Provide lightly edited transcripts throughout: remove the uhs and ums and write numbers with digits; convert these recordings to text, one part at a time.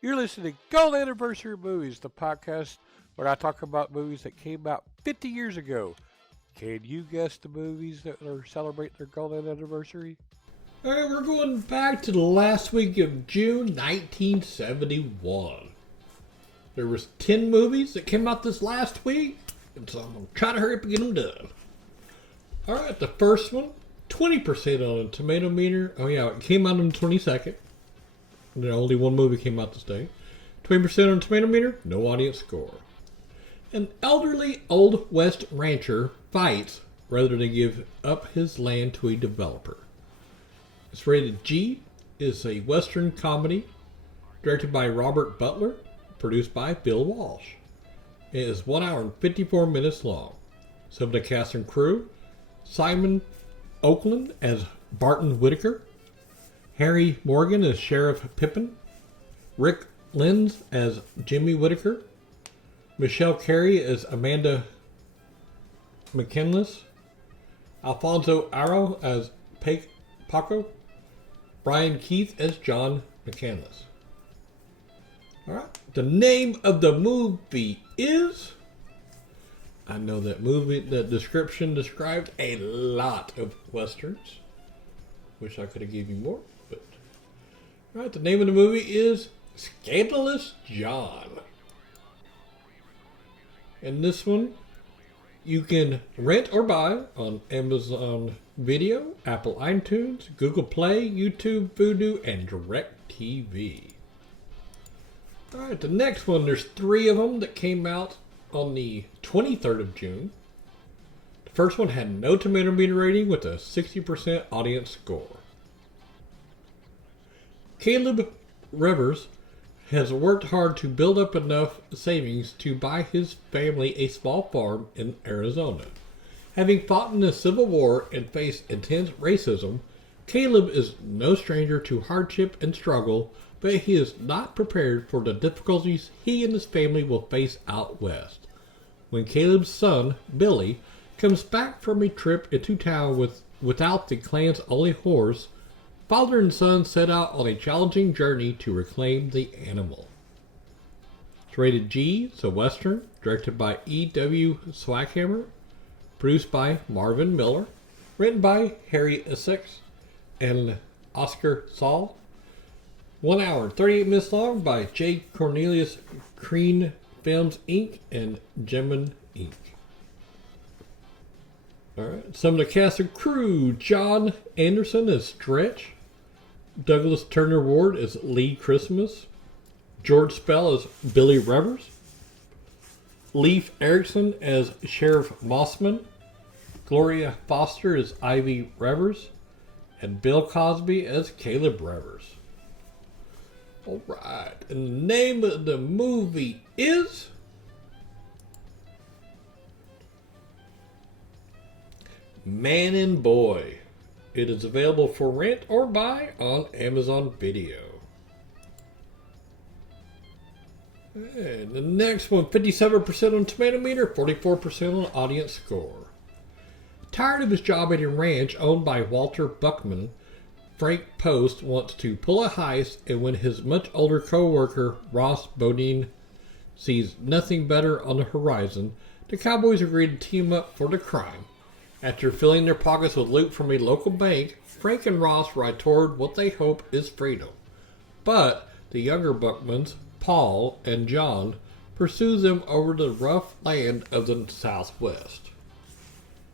You're listening to Gold Anniversary Movies, the podcast where I talk about movies that came out 50 years ago. Can you guess the movies that are celebrating their golden anniversary? All right, we're going back to the last week of June 1971. There was 10 movies that came out this last week, and so I'm going to try to hurry up and get them done. All right, the first one, 20% on a tomato meter. Oh yeah, it came out on the 22nd. And only one movie came out this day. 20% on a tomato meter, no audience score. An elderly Old West rancher fights rather than give up his land to a developer. It's rated G. It's a Western comedy directed by Robert Butler, produced by Bill Walsh. It is 1 hour and 54 minutes long. Some of the cast and crew: Simon Oakland as Barton Whitaker, Harry Morgan as Sheriff Pippin, Rick Lenz as Jimmy Whitaker, Michelle Carey as Amanda McKinless, Alfonso Arrow as Paco, Brian Keith as John McCandless. Alright, the name of the movie is... I know that movie, the description described a lot of westerns. Wish I could have gave you more, but... Alright, the name of the movie is Scandalous John. And this one, you can rent or buy on Amazon Video, Apple iTunes, Google Play, YouTube, Vudu, and DirecTV. Alright, the next one, there's 3 of them that came out on the 23rd of June. The first one had no tomato meter rating with a 60% audience score. Caleb Rivers has worked hard to build up enough savings to buy his family a small farm in Arizona. Having fought in the Civil War and faced intense racism, Caleb is no stranger to hardship and struggle, but he is not prepared for the difficulties he and his family will face out west. When Caleb's son, Billy, comes back from a trip into town without the clan's only horse, father and son set out on a challenging journey to reclaim the animal. It's rated G. It's a Western, directed by E.W. Swackhammer, produced by Marvin Miller, written by Harry Essex and Oscar Saul. 1 hour and 38 minutes long by J. Cornelius Crean Films Inc. and Gemin Inc. Alright, some of the cast and crew: John Anderson as Stretch, Douglas Turner Ward as Lee Christmas, George Spell as Billy Revers, Leif Erikson as Sheriff Mossman, Gloria Foster as Ivy Revers, and Bill Cosby as Caleb Revers. Alright, and the name of the movie is Man and Boy. It is available for rent or buy on Amazon Video. And the next one, 57% on tomato meter, 44% on audience score. Tired of his job at a ranch owned by Walter Buckman, Frank Post wants to pull a heist, and when his much older co-worker Ross Bodine sees nothing better on the horizon, the cowboys agree to team up for the crime. After filling their pockets with loot from a local bank, Frank and Ross ride toward what they hope is freedom. But the younger Buckmans, Paul and John, pursue them over the rough land of the Southwest.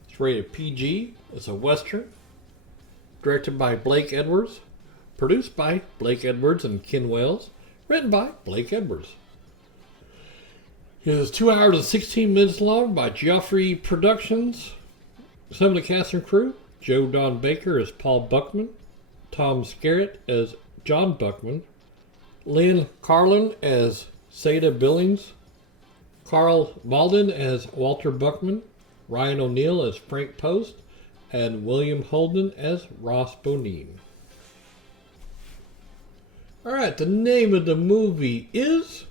It's rated PG. It's a Western. Directed by Blake Edwards. Produced by Blake Edwards and Ken Wells. Written by Blake Edwards. It is 2 hours and 16 minutes long by Geoffrey Productions. Some of the cast and crew: Joe Don Baker as Paul Buckman, Tom Skerritt as John Buckman, Lynn Carlin as Sada Billings, Carl Malden as Walter Buckman, Ryan O'Neill as Frank Post, and William Holden as Ross Bonine. Alright, the name of the movie is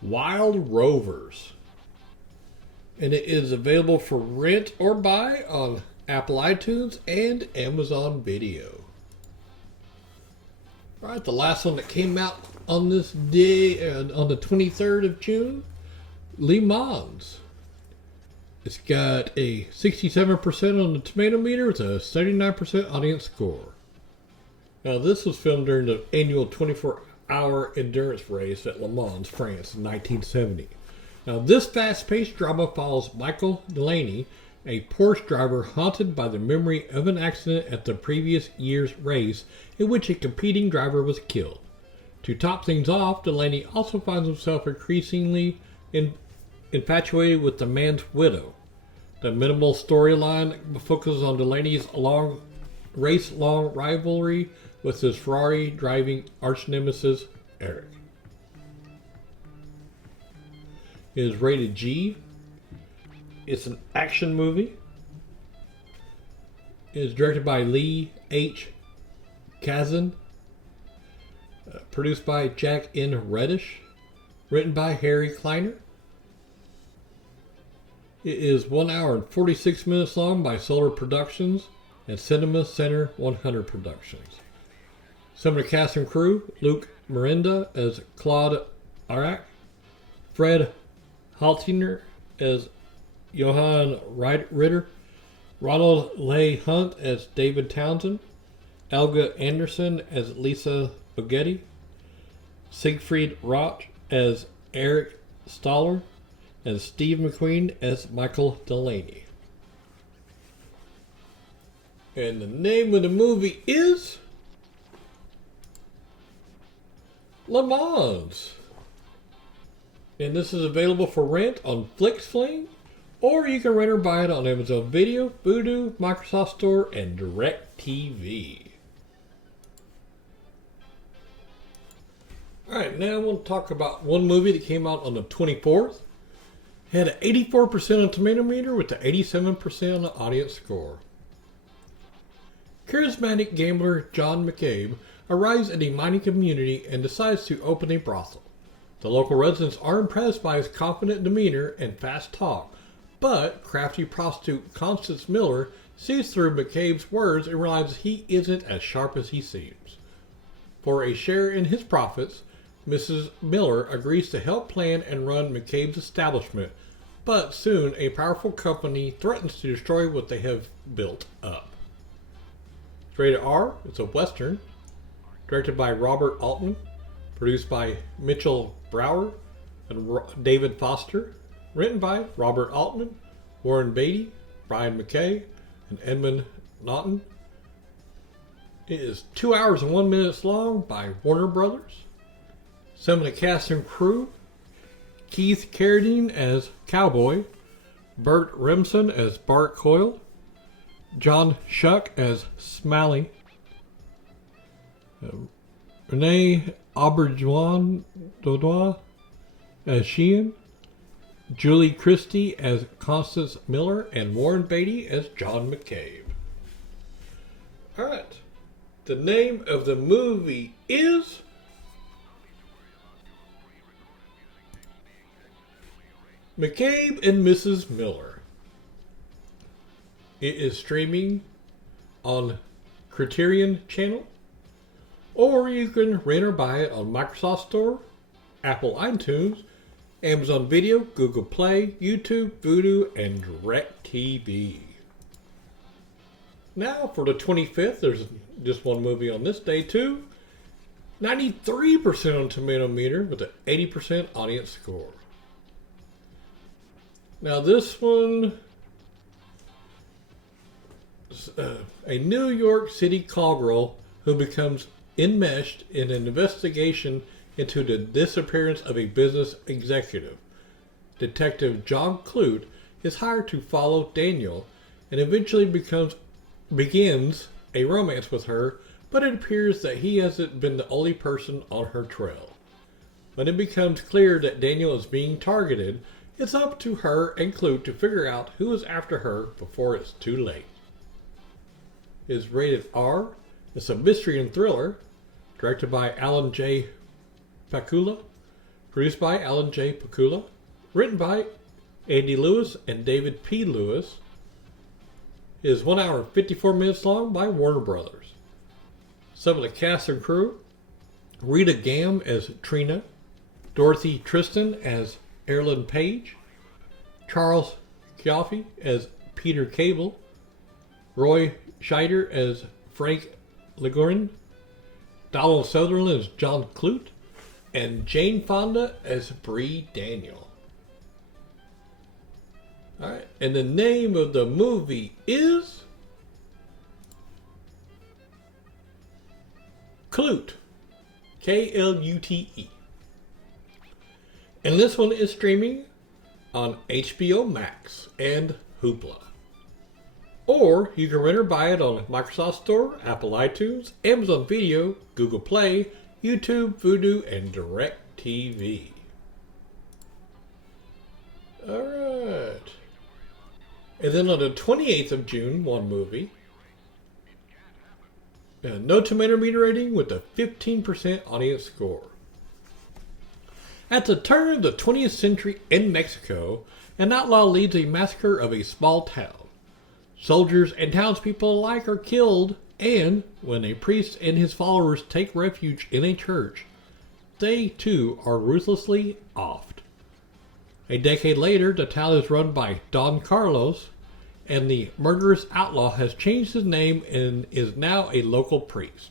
Wild Rovers. And it is available for rent or buy on Apple iTunes and Amazon Video. All right, the last one that came out on this day, on the 23rd of June, Le Mans. It's got a 67% on the tomato meter with a 79% audience score. Now, this was filmed during the annual 24-hour endurance race at Le Mans, France in 1970. Now, this fast-paced drama follows Michael Delaney, a Porsche driver haunted by the memory of an accident at the previous year's race in which a competing driver was killed. To top things off, Delaney also finds himself increasingly infatuated with the man's widow. The minimal storyline focuses on Delaney's race-long rivalry with his Ferrari-driving arch-nemesis, Eric. It is rated G. It's an action movie. It is directed by Lee H. Kazan. Produced by Jack N. Reddish. Written by Harry Kleiner. It is 1 hour and 46 minutes long by Solar Productions and Cinema Center 100 Productions. Some of the cast and crew: Luke Miranda as Claude Arac, Fred Haltiner as Johan Ritter, Ronald Leigh Hunt as David Townsend, Elga Anderson as Lisa Bogetti, Siegfried Roch as Eric Stoller, and Steve McQueen as Michael Delaney. And the name of the movie is Le Mans. And this is available for rent on FlixFlame, or you can rent or buy it on Amazon Video, Vudu, Microsoft Store, and DirecTV. Alright, now I want to talk about one movie that came out on the 24th. Had an 84% on Tomato Meter with an 87% on the audience score. Charismatic gambler John McCabe arrives in a mining community and decides to open a brothel. The local residents are impressed by his confident demeanor and fast talk, but crafty prostitute Constance Miller sees through McCabe's words and realizes he isn't as sharp as he seems. For a share in his profits, Mrs. Miller agrees to help plan and run McCabe's establishment, but soon a powerful company threatens to destroy what they have built up. It's rated R. It's a Western. Directed by Robert Altman. Produced by Mitchell Brower and David Foster. Written by Robert Altman, Warren Beatty, Brian McKay, and Edmund Naughton. It is 2 hours and 1 minute long by Warner Brothers. Some of the cast and crew: Keith Carradine as Cowboy, Burt Remsen as Bart Coyle, John Shuck as Smalley, Renee Auberjonois as Sheehan, Julie Christie as Constance Miller, and Warren Beatty as John McCabe. Alright, the name of the movie is McCabe and Mrs. Miller. It is streaming on Criterion Channel, or you can rent or buy it on Microsoft Store, Apple iTunes, Amazon Video, Google Play, YouTube, Vudu, and DirecTV. Now for the 25th, there's just one movie on this day too. 93% on Tomato Meter with an 80% audience score. Now this one, a New York City call girl who becomes enmeshed in an investigation into the disappearance of a business executive. Detective John Clute is hired to follow Daniel and eventually begins a romance with her, but it appears that he hasn't been the only person on her trail. When it becomes clear that Daniel is being targeted, it's up to her and Clute to figure out who is after her before it's too late. It is rated R. It's a mystery and thriller, directed by Alan J. Pakula, produced by Alan J. Pakula, written by Andy Lewis and David P. Lewis. It is 1 hour and 54 minutes long by Warner Brothers. Some of the cast and crew: Rita GAM as Trina, Dorothy Tristan as Erilyn Page, Charles Ciaffi as Peter Cable, Roy Scheider as Frank Legurin, Donald Sutherland as John Clute, and Jane Fonda as Bree Daniel. Alright, and the name of the movie is Clute. Klute. And this one is streaming on HBO Max and Hoopla. Or you can rent or buy it on Microsoft Store, Apple iTunes, Amazon Video, Google Play, YouTube, Vudu, and DirecTV. Alright. And then on the 28th of June, one movie. No tomato meter rating with a 15% audience score. At the turn of the 20th century in Mexico, an outlaw leads a massacre of a small town. Soldiers and townspeople alike are killed, and when a priest and his followers take refuge in a church, they too are ruthlessly offed. A decade later, the town is run by Don Carlos, and the murderous outlaw has changed his name and is now a local priest.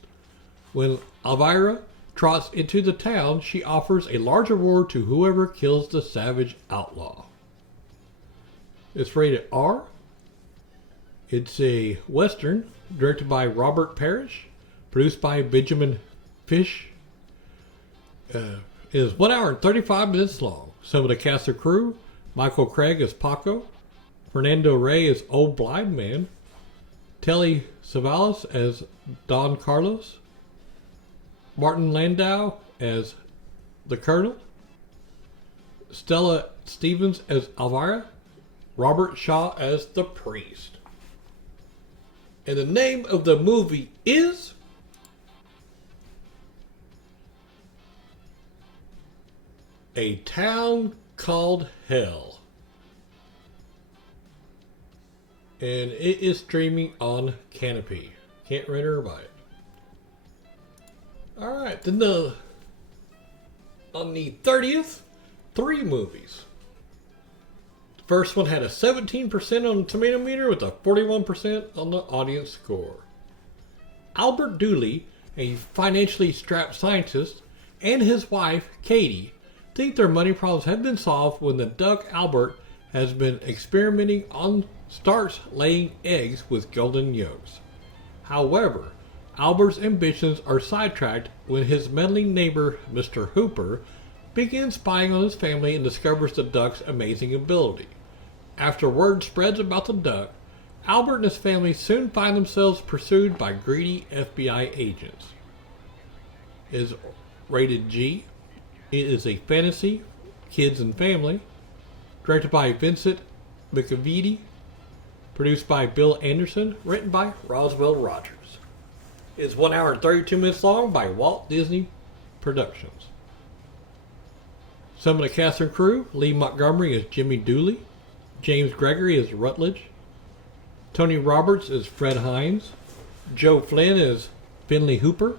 When Elvira trots into the town, she offers a large reward to whoever kills the savage outlaw. It's rated R. It's a Western, directed by Robert Parrish, produced by Benjamin Fish. It is 1 hour and 35 minutes long. Some of the cast and crew: Michael Craig as Paco, Fernando Rey as Old Blind Man, Telly Savalas as Don Carlos, Martin Landau as the Colonel, Stella Stevens as Elvira, Robert Shaw as the priest. And the name of the movie is A Town Called Hell. And it is streaming on Canopy. Can't rent or buy it. Alright, then on the 30th, 3 movies. The first one had a 17% on the tomato meter with a 41% on the audience score. Albert Dooley, a financially strapped scientist, and his wife, Katie, think their money problems have been solved when the duck Albert has been experimenting on starts laying eggs with golden yolks. However, Albert's ambitions are sidetracked when his meddling neighbor, Mr. Hooper, begins spying on his family and discovers the duck's amazing ability. After word spreads about the duck, Albert and his family soon find themselves pursued by greedy FBI agents. It is rated G. It is a fantasy, kids and family, directed by Vincent McAvity, produced by Bill Anderson, written by Roswell Rogers. It is 1 hour and 32 minutes long by Walt Disney Productions. Some of the cast and crew: Lee Montgomery as Jimmy Dooley, James Gregory as Rutledge, Tony Roberts as Fred Hines, Joe Flynn as Finley Hooper,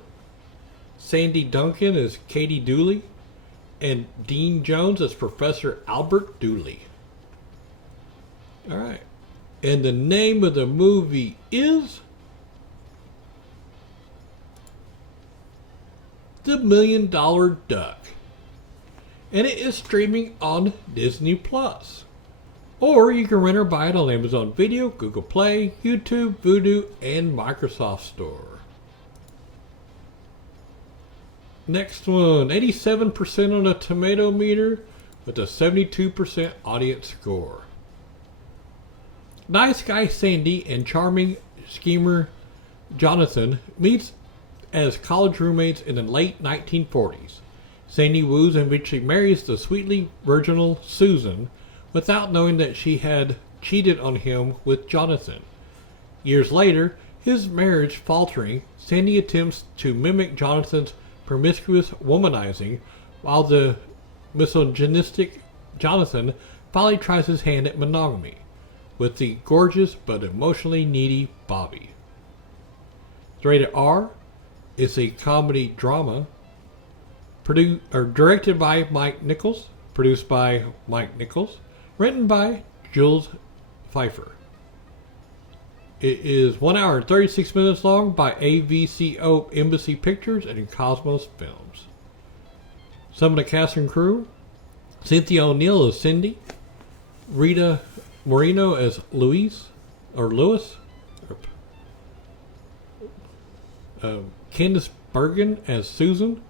Sandy Duncan as Katie Dooley, and Dean Jones as Professor Albert Dooley. Alright. And the name of the movie is The $1 Million Duck. And it is streaming on Disney Plus. Or you can rent or buy it on Amazon Video, Google Play, YouTube, Vudu, and Microsoft Store. Next one, 87% on the tomato meter with a 72% audience score. Nice guy Sandy and charming schemer Jonathan meets as college roommates in the late 1940s. Sandy woos and eventually marries the sweetly virginal Susan without knowing that she had cheated on him with Jonathan. Years later, his marriage faltering, Sandy attempts to mimic Jonathan's promiscuous womanizing, while the misogynistic Jonathan finally tries his hand at monogamy with the gorgeous but emotionally needy Bobby. It's rated R. It's a comedy drama. Directed by Mike Nichols. Produced by Mike Nichols. Written by Jules Pfeiffer. It is 1 hour and 36 minutes long by AVCO Embassy Pictures and Cosmos Films. Some of the cast and crew: Cynthia O'Neill as Cindy, Rita Moreno as Louis, Candice Bergen as Susan,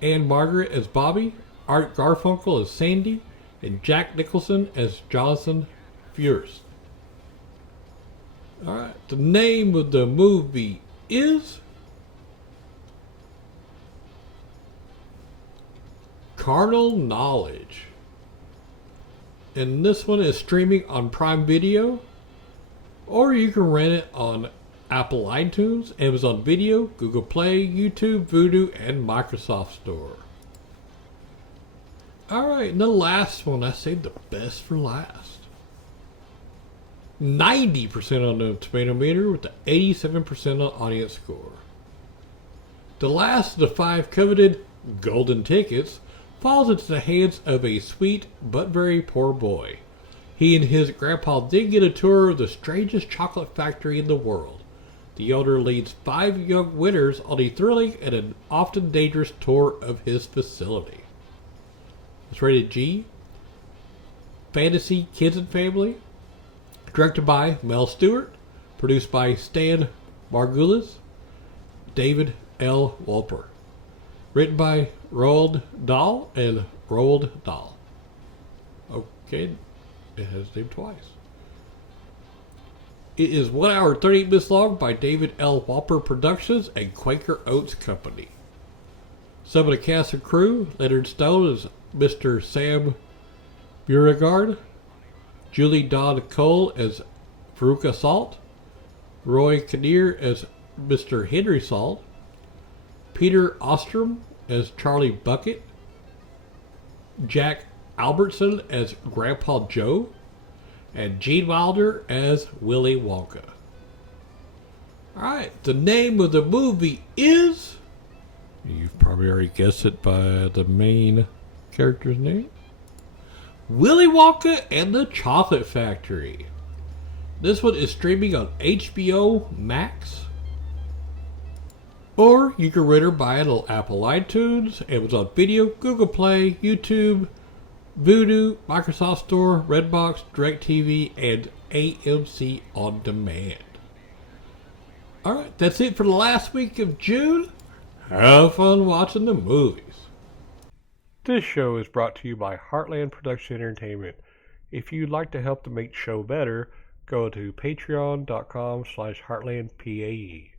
Anne Margaret as Bobby, Art Garfunkel as Sandy, and Jack Nicholson as Jonathan Furst. Alright, the name of the movie is Carnal Knowledge. And this one is streaming on Prime Video, or you can rent it on Apple iTunes, Amazon Video, Google Play, YouTube, Vudu, and Microsoft Store. Alright, and the last one, I saved the best for last. 90% on the tomato meter with the 87% on audience score. The last of the 5 coveted golden tickets falls into the hands of a sweet but very poor boy. He and his grandpa did get a tour of the strangest chocolate factory in the world. The elder leads 5 young winners on a thrilling and an often dangerous tour of his facility. It's rated G. Fantasy Kids and Family. Directed by Mel Stewart. Produced by Stan Margulis. David L. Wolper. Written by Roald Dahl and Roald Dahl. Okay, it has his name twice. It is 1 hour and 38 minutes long by David L. Wolper Productions and Quaker Oats Company. Some of the cast and crew: Leonard Stone as Mr. Sam Beauregard, Julie Dawn Cole as Veruca Salt, Roy Kinnear as Mr. Henry Salt, Peter Ostrom as Charlie Bucket, Jack Albertson as Grandpa Joe, and Gene Wilder as Willy Wonka. Alright, the name of the movie is... You've probably already guessed it by the main character's name. Willy Wonka and the Chocolate Factory. This one is streaming on HBO Max. Or you can rent or buy it on Apple iTunes, Amazon Video, Google Play, YouTube, Vudu, Microsoft Store, Redbox, DirecTV, and AMC On Demand. Alright, that's it for the last week of June. Have fun watching the movies. This show is brought to you by Heartland Production Entertainment. If you'd like to help to make the show better, go to patreon.com/heartlandpae.